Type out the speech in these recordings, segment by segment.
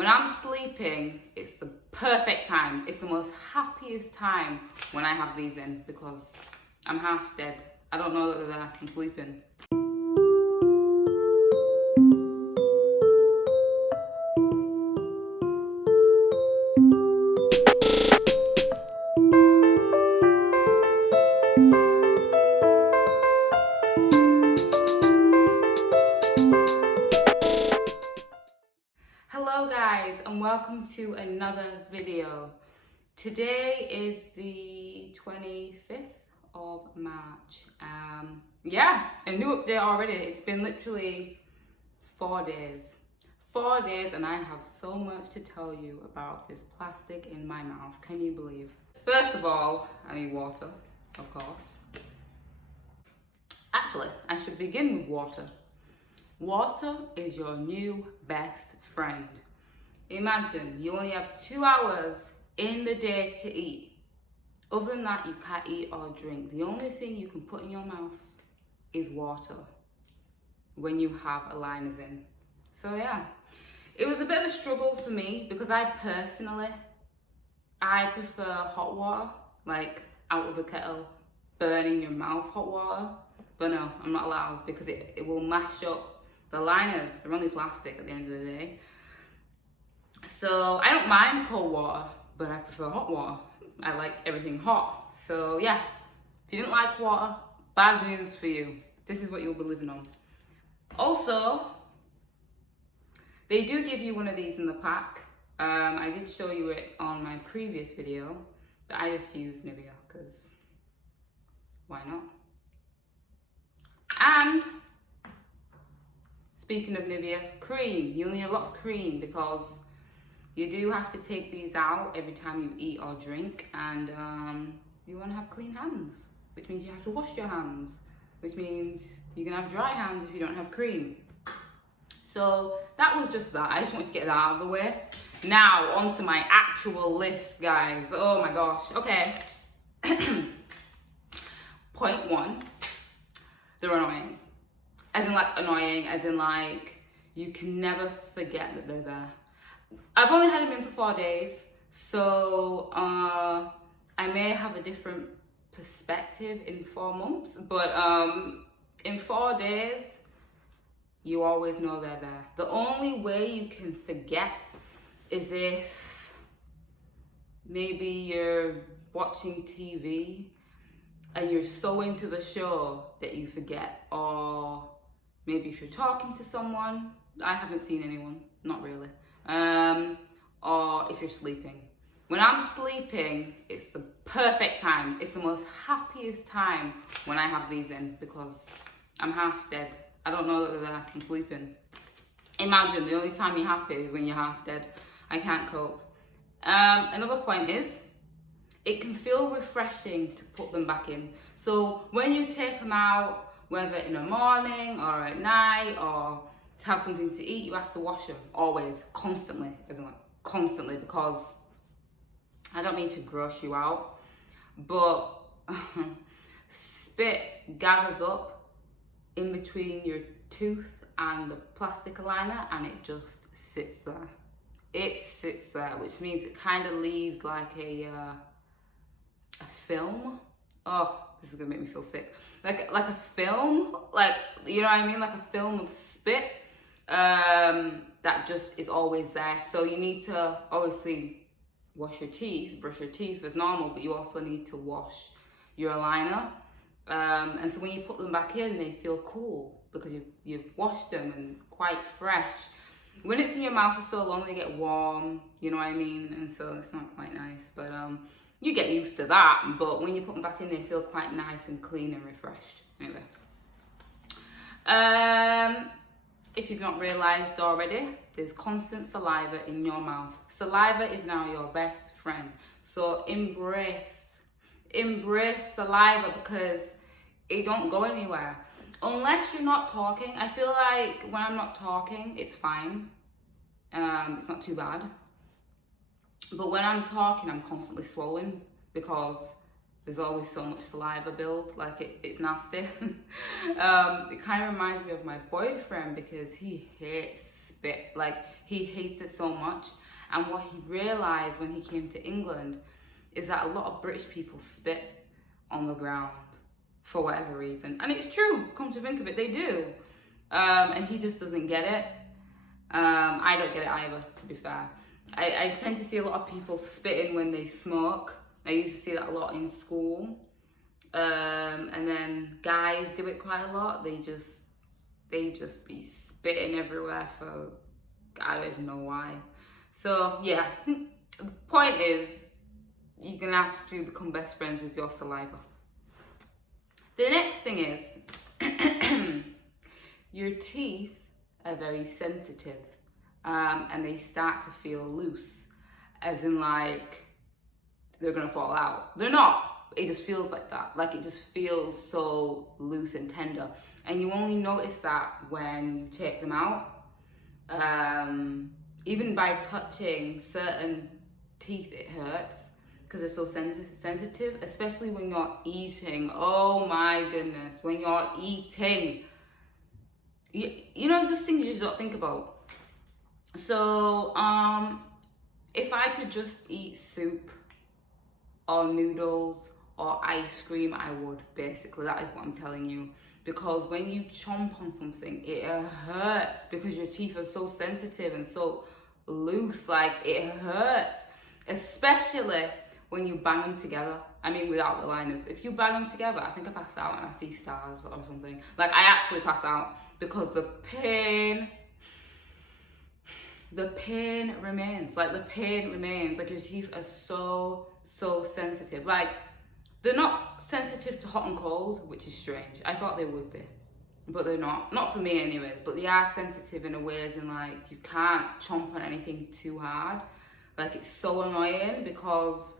When I'm sleeping, it's the perfect time. It's the most happiest time when I have these in because I'm half dead. I don't know that they're there. I'm sleeping. Hello guys, and welcome to another video. Today is the 25th of March. Yeah, a new update already. It's been literally 4 days. 4 days and I have so much to tell you about this plastic in my mouth. Can you believe? First of all, I need water, of course. Actually, I should begin with water. Water is your new best friend. Imagine you only have 2 hours in the day to eat. Other than that, you can't eat or drink. The only thing you can put in your mouth is water when you have aligners in. So yeah, it was a bit of a struggle for me because I prefer hot water, like out of the kettle, burning your mouth hot water. But no, I'm not allowed because it will mash up the liners. They're only plastic at the end of the day. So I don't mind cold water, but I prefer hot water. I like everything hot. So yeah, if you don't like water, bad news for you. This is what you'll be living on. Also, they do give you one of these in the pack. I did show you it on my previous video, but I just used Nivea because why not? And speaking of Nivea, cream. You'll need a lot of cream because you do have to take these out every time you eat or drink, and you want to have clean hands, which means you have to wash your hands, which means you're going to have dry hands if you don't have cream. So that was just that. I just wanted to get that out of the way. Now, on to my actual list, guys. Oh my gosh. Okay. Point 1. They're annoying. As in like annoying, as in like you can never forget that they're there. I've only had them in for 4 days, so I may have a different perspective in 4 months, but in 4 days, you always know they're there. The only way you can forget is if maybe you're watching TV and you're so into the show that you forget, or maybe if you're talking to someone. I haven't seen anyone, not really. Or if you're sleeping. When I'm sleeping, it's the perfect time. It's the most happiest time when I have these in because I'm half dead. I don't know that they're there. I'm sleeping. Imagine the only time you're happy is when you're half dead. I can't cope. Another point is, it can feel refreshing to put them back in. So when you take them out, whether in the morning or at night or to have something to eat, you have to wash them always, constantly, constantly, because I don't mean to gross you out, but spit gathers up in between your tooth and the plastic aligner, and it just sits there. It sits there, which means it kind of leaves like a film. Oh, this is gonna make me feel sick. Like a film, like, you know what I mean? Like a film of spit that just is always there. So you need to obviously wash your teeth, brush your teeth as normal, but you also need to wash your aligner. And so when you put them back in, they feel cool because you've washed them and quite fresh. When it's in your mouth for so long, they get warm, you know what I mean? And so it's not quite nice, but you get used to that. But when you put them back in, they feel quite nice and clean and refreshed. Anyway. If you've not realized already, there's constant saliva in your mouth. Saliva is now your best friend. So embrace saliva because it don't go anywhere. Unless you're not talking. I feel like when I'm not talking, it's fine. It's not too bad. But when I'm talking, I'm constantly swallowing because there's always so much saliva build, like it's nasty. It kind of reminds me of my boyfriend because he hates spit. Like, he hates it so much. And what he realized when he came to England is that a lot of British people spit on the ground for whatever reason. And it's true, come to think of it, they do. And he just doesn't get it. I don't get it either, to be fair. I tend to see a lot of people spitting when they smoke. I used to see that a lot in school. And then guys do it quite a lot. They just be spitting everywhere for, I don't even know why. So yeah, the point is, you're gonna have to become best friends with your saliva. The next thing is, your teeth are very sensitive, and they start to feel loose, as in like they're gonna fall out. They're not, it just feels like that. Like, it just feels so loose and tender. And you only notice that when you take them out. Even by touching certain teeth, it hurts because they're so sensitive, especially when you're eating. Oh my goodness, when you're eating. You know, just things you just don't think about. So, if I could just eat soup or noodles or ice cream, I would, basically. That is what I'm telling you. Because when you chomp on something, it hurts because your teeth are so sensitive and so loose. Like, it hurts. Especially when you bang them together. I mean, without the liners. If you bang them together, I think I pass out and I see stars or something. Like, I actually pass out because the pain remains. Like, the pain remains. Like, your teeth are so sensitive. Like, they're not sensitive to hot and cold, which is strange. I thought they would be, but they're not. Not for me anyways, but they are sensitive in a way, as in like, you can't chomp on anything too hard. Like, it's so annoying because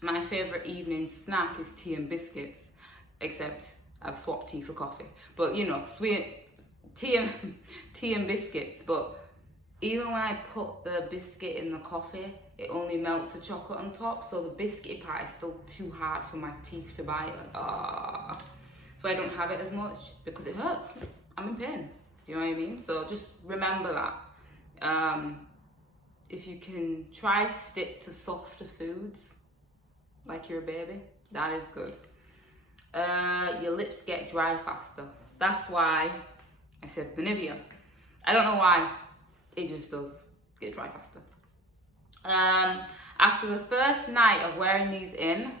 my favourite evening snack is tea and biscuits, except I've swapped tea for coffee. But you know, sweet tea and biscuits. But even when I put the biscuit in the coffee, it only melts the chocolate on top, so the biscuity part is still too hard for my teeth to bite. Like, so I don't have it as much because it hurts. I'm in pain. You know what I mean? So just remember that. If you can try stick to softer foods, like you're a baby, that is good. Your lips get dry faster. That's why I said the Nivea. I don't know why, it just does get dry faster. After the first night of wearing these in,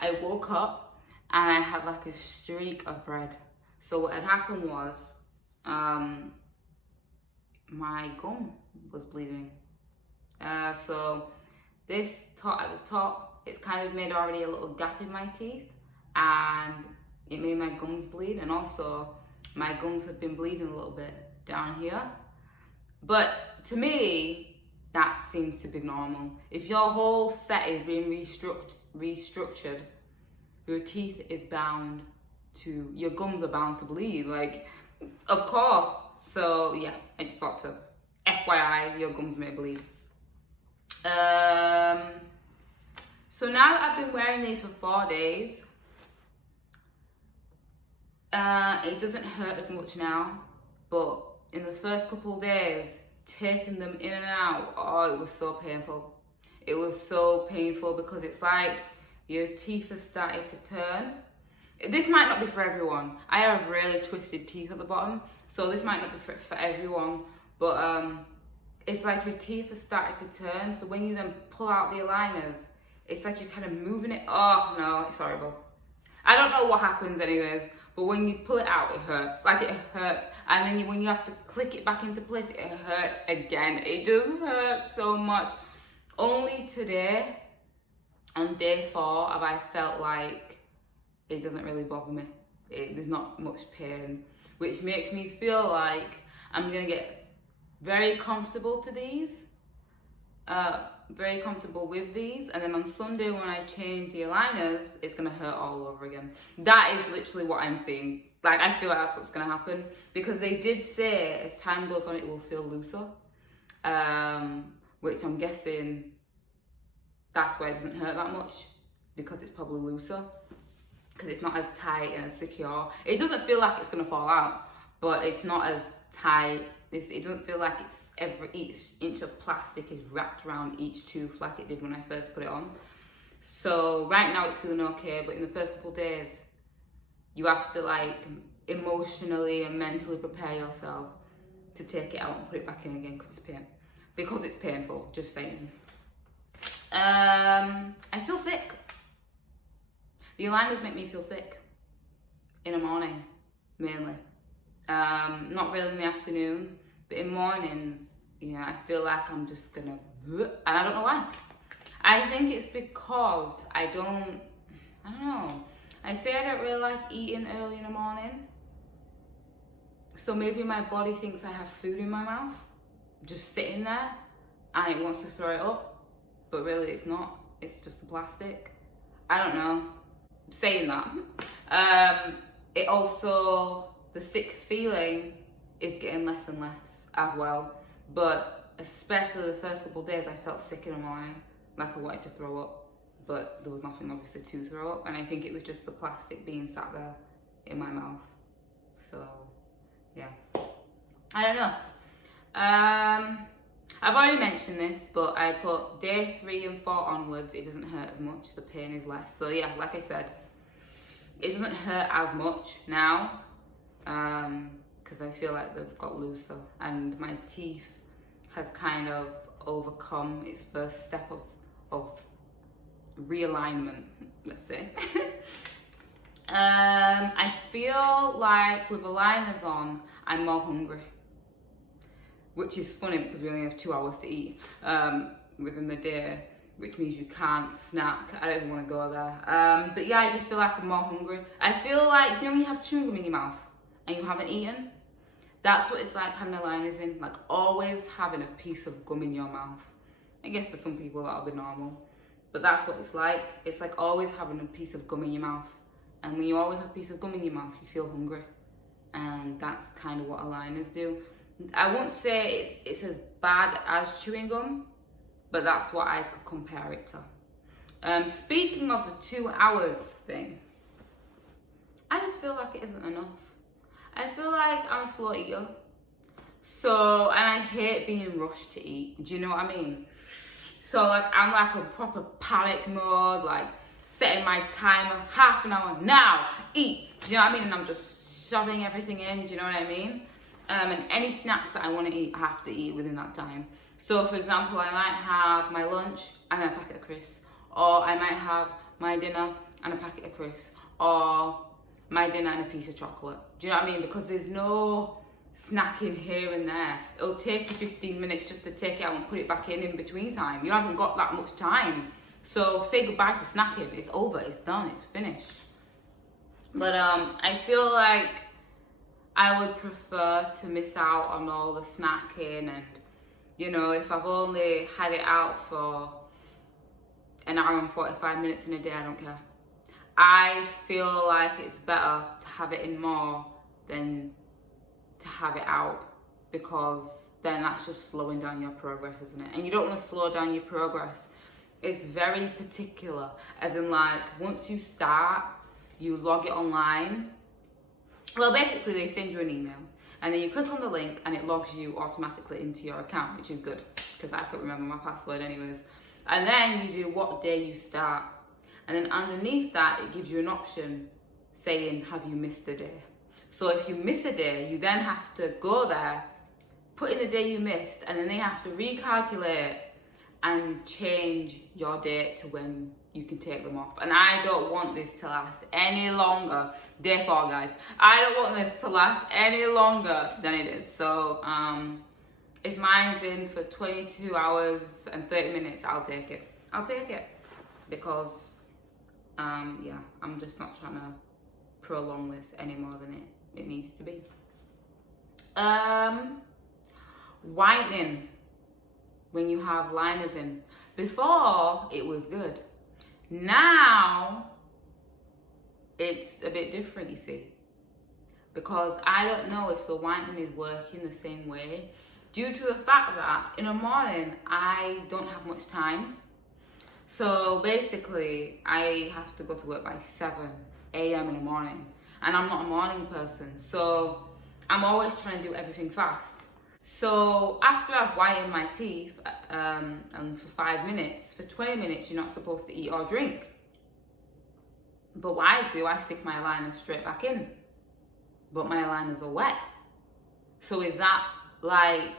I woke up and I had like a streak of red. So what had happened was, my gum was bleeding. So this top at the top, it's kind of made already a little gap in my teeth, and it made my gums bleed, and also my gums have been bleeding a little bit down here. But to me, that seems to be normal. If your whole set is being restructured, your teeth is bound to, your gums are bound to bleed, like, of course. So yeah, I just thought to, FYI, your gums may bleed. So now that I've been wearing these for 4 days, it doesn't hurt as much now, but in the first couple of days, taking them in and out, oh, it was so painful. It was so painful because it's like your teeth have started to turn. This might not be for everyone. I have really twisted teeth at the bottom, so this might not be for everyone, but it's like your teeth have started to turn, so when you then pull out the aligners, it's like you're kind of moving it. Oh no, it's horrible. I don't know what happens anyways, but when you pull it out, it hurts. Like, it hurts. And then when you have to click it back into place, it hurts again. It just hurts so much. Only today, on day 4, have I felt like it doesn't really bother me. There's not much pain, which makes me feel like I'm gonna get very comfortable to these. Very comfortable with these, and then on Sunday when I change the aligners, it's gonna hurt all over again. That is literally what I'm seeing. Like, I feel like that's what's gonna happen, because they did say as time goes on it will feel looser, which I'm guessing that's why it doesn't hurt that much, because it's probably looser, because it's not as tight and as secure. It doesn't feel like it's gonna fall out, but it's not as tight It doesn't feel like each inch of plastic is wrapped around each tooth like it did when I first put it on. So right now it's feeling okay, but in the first couple of days, you have to like emotionally and mentally prepare yourself to take it out and put it back in again because it's painful, just saying. I feel sick. The aligners make me feel sick in the morning, mainly. Not really in the afternoon, but in mornings, yeah, I feel like I'm just gonna, and I don't know why. I think it's because I don't know. I say I don't really like eating early in the morning. So maybe my body thinks I have food in my mouth, just sitting there, and it wants to throw it up, but really it's not. It's just the plastic. I don't know. Saying that, it also, the sick feeling is getting less and less as well. But especially the first couple of days, I felt sick in the morning, like I wanted to throw up, but there was nothing obviously to throw up, and I think it was just the plastic being sat there in my mouth. So yeah, I don't know. I've already mentioned this, but I put day 3 and 4 onwards, it doesn't hurt as much, the pain is less. So yeah, like I said, it doesn't hurt as much now, because I feel like they've got looser and my teeth has kind of overcome its first step of realignment, let's say. I feel like with aligners on, I'm more hungry, which is funny because we only have 2 hours to eat within the day, which means you can't snack. I don't even want to go there. But yeah, I just feel like I'm more hungry. I feel like, you know when you have chewing gum in your mouth and you haven't eaten? That's what it's like having aligners in, like always having a piece of gum in your mouth. I guess to some people that'll be normal, but that's what it's like. It's like always having a piece of gum in your mouth. And when you always have a piece of gum in your mouth, you feel hungry. And that's kind of what aligners do. I won't say it's as bad as chewing gum, but that's what I could compare it to. Speaking of the 2 hours thing, I just feel like it isn't enough. I feel like I'm a slow eater. So, and I hate being rushed to eat. Do you know what I mean? So like, I'm like a proper panic mode, like setting my timer, half an hour, now, eat. Do you know what I mean? And I'm just shoving everything in, do you know what I mean? And any snacks that I want to eat, I have to eat within that time. So for example, I might have my lunch and a packet of crisps, or I might have my dinner and a packet of crisps, or my dinner and a piece of chocolate. Do you know what I mean? Because there's no snacking here and there. It'll take you 15 minutes just to take it out and put it back in between time. You haven't got that much time. So say goodbye to snacking. It's over, it's done, it's finished. But I feel like I would prefer to miss out on all the snacking, and you know, if I've only had it out for an hour and 45 minutes in a day, I don't care. I feel like it's better to have it in more than to have it out, because then that's just slowing down your progress, isn't it? And you don't want to slow down your progress. It's very particular, as in like, once you start, you log it online. Well, basically they send you an email and then you click on the link and it logs you automatically into your account, which is good because I couldn't remember my password anyways. And then you do what day you start. And then underneath that, it gives you an option saying, have you missed a day? So if you miss a day, you then have to go there, put in the day you missed, and then they have to recalculate and change your date to when you can take them off. And I don't want this to last any longer. Day 4, guys. I don't want this to last any longer than it is. So if mine's in for 22 hours and 30 minutes, I'll take it. I'll take it. Because yeah, I'm just not trying to prolong this any more than it needs to be. Whitening when you have liners in. Before, it was good. Now, it's a bit different, you see. Because I don't know if the whitening is working the same way, due to the fact that in the morning, I don't have much time. So basically, I have to go to work by 7 a.m. in the morning. And I'm not a morning person, so I'm always trying to do everything fast. So after I've whitened my teeth, and for 5 minutes, for 20 minutes, you're not supposed to eat or drink. But what I do, I stick my liners straight back in. But my liners are wet. So is that like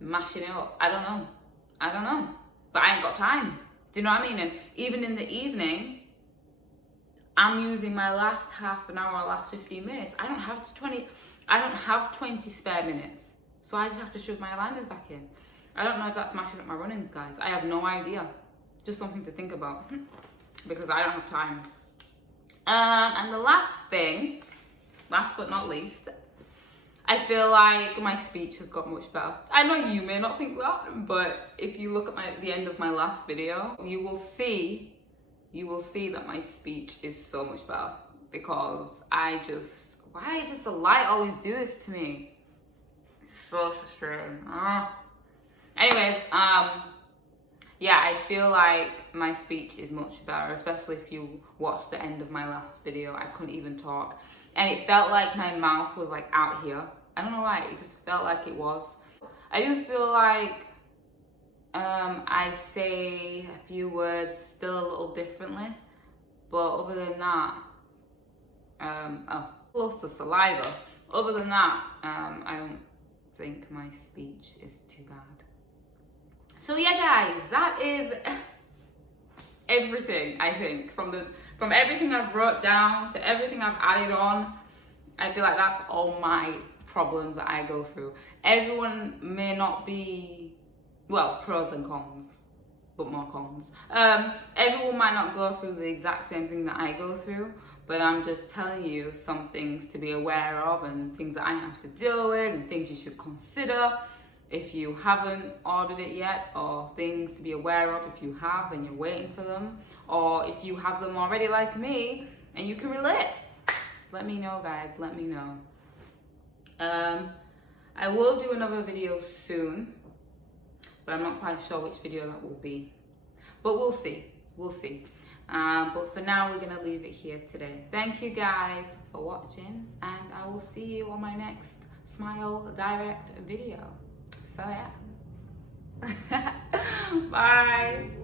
mashing it up? I don't know. But I ain't got time. Do you know what I mean? And even in the evening, I'm using my last half an hour, last 15 minutes. I don't have 20 spare minutes. So I just have to shove my liners back in. I don't know if that's smashing up my run-ins, guys. I have no idea. Just something to think about. Because I don't have time. And the last thing, last but not least, I feel like my speech has got much better. I know you may not think that, but if you look at the end of my last video, you will see that my speech is so much better. Because why does the light always do this to me? It's so frustrating. Anyways, yeah, I feel like my speech is much better, especially if you watch the end of my last video. I couldn't even talk. And it felt like my mouth was like out here. I don't know why, it just felt like it was. I do feel like I say a few words still a little differently. But other than that, close to saliva. Other than that, I don't think my speech is too bad. So yeah, guys, that is everything, I think. From everything I've wrote down to everything I've added on, I feel like that's all my problems that I go through. Everyone may not be, well, pros and cons, but more cons. Everyone might not go through the exact same thing that I go through, but I'm just telling you some things to be aware of and things that I have to deal with and things you should consider if you haven't ordered it yet, or things to be aware of if you have and you're waiting for them, or if you have them already like me and you can relate. Let me know, guys, let me know. I will do another video soon, but I'm not quite sure which video that will be. But we'll see. But for now, we're going to leave it here today. Thank you guys for watching, and I will see you on my next Smile Direct video. So yeah. Bye.